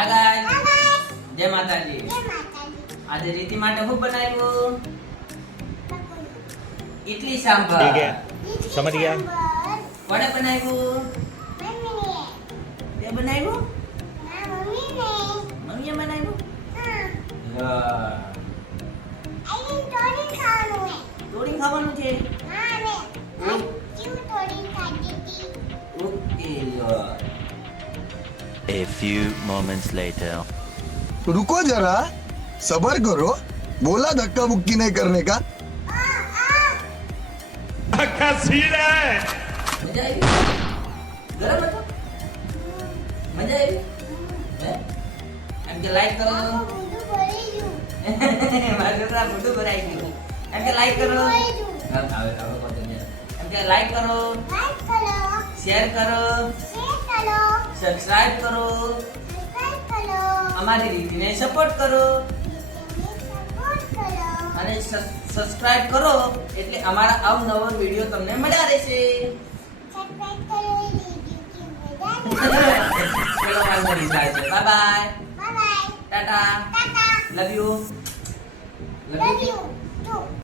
Hi guys, જય માતાજી. આજે રીતિ માટે શું બનાવ્યું? ઇડલી સાંભર. ठीक है समझ गया કોણે બનાવ્યું? તે બનાવ્યું? મમ્મીએ બનાવ્યું? હા. તોડી ખાવાનું છે. Okay. A few moments later. रुको जरा सबर करो बोला धक्का मुक्की नहीं करने का क्या सीन है મજા આવી? ગરમ હતો? મજા આવી? હે? એમ કે લાઈક કરો. મારા છોકરા મોઢું ભરાઈ ગયું. એમ કે લાઈક કરો. આવે એમ કે લાઈક કરો, શેર કરો, સબસ્ક્રાઇબ કરો, અમારી રીતિને સપોર્ટ કરો. અને સબસ્ક્રાઇબ કરો એટલે અમારા અવનવો વિડિયો તમને મળ્યા રહેશે. ચલો મારું રિચાર્જ છે. Bye bye. Tata. Love you.